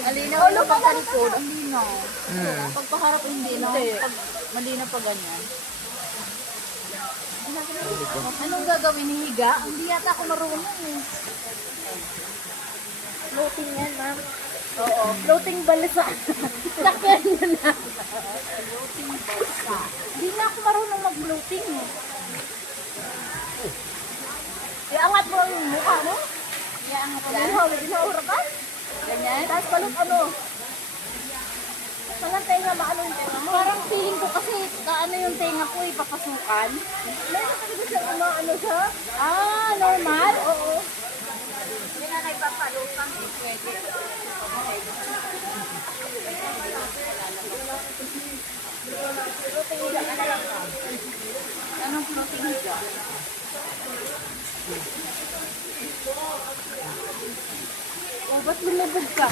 Malinaw yung pagkalikod, ang linaw. Pagpaharap hindi, no? Pag malinaw pa ganyan. Anong gagawin ni Higa? Hindi yata ako marunong eh. Floating yan, ma'am. Oo, Floating balsa. sakyan mo na. Floating balsa. Hindi na ako marunong mag-floating eh. Iangat mo ang mukha mo. Iangat yan. Ginahura ka. Ganyan. Tapos balot ano. Parang tenga, maano yung tenga mo. Parang feeling ko kasi kaano yung tenga ko eh, papasukan. Meron talaga siyang ano siya. Ah, normal? Oo. Hindi na nagpapalutang eh, pwede. Floating higa ka na lang, ma'am. Anong floating higa? Oh, ba't lumubog ka?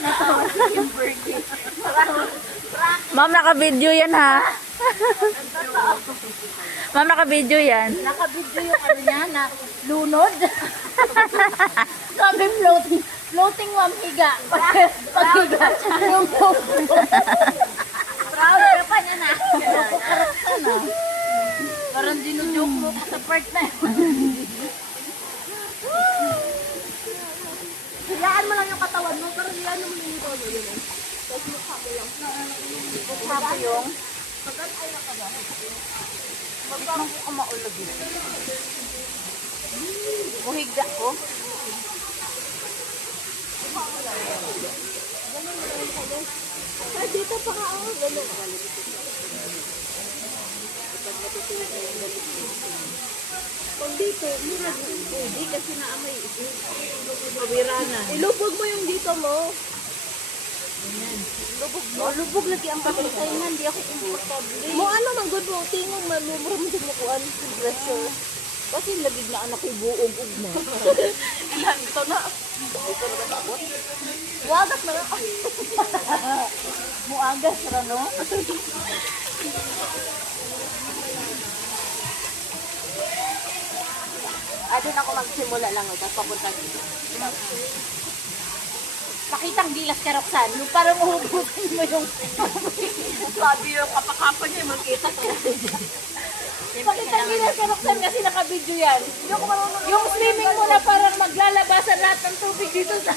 Natawa si Kimberly. Ma'am, naka-video yan ha. Ma'am, naka-video yan. Nakabidyo yung ano niya na lunod. Sabi floating. Floating ma'am higa. Pag-higa siya lumubog. Proud ka pa niya na. Ano? Parang dinujoke mo ko sa part na yun. Hilaan mo lang yung katawan mo, pero hilaan mo yung todo yun eh. Tapos mukha mo lang. Mukha ko yung Pagkat ay ka ba? magkano ko ka maulog yun. Buhigda ko. Ay, dito pa ka ako. Ganun. Pag dito, mura hindi kasi naamoy. Pabirana. Ilubog mo yung dito mo. Lubog lagi ang kapitay nga. Hindi ako komportable. Mo ano man good mo, tingog malumura mo din mo kuan dresser. Kasi lagig na anak ko buong ugma. Ilan ito na? Ito na takot. Wagat na. Muagas ra no? Doon ako magsimula lang tapos papunta dito. Pakitang gilas ka Roxanne. Yung parang uhubutin mo yung Sabi yung kapakapan niya, magkita ko. pakitang gilas ka Roxanne kasi nakabidyo yan. Yung swimming mo na parang maglalabasan lahat ng tubig dito sa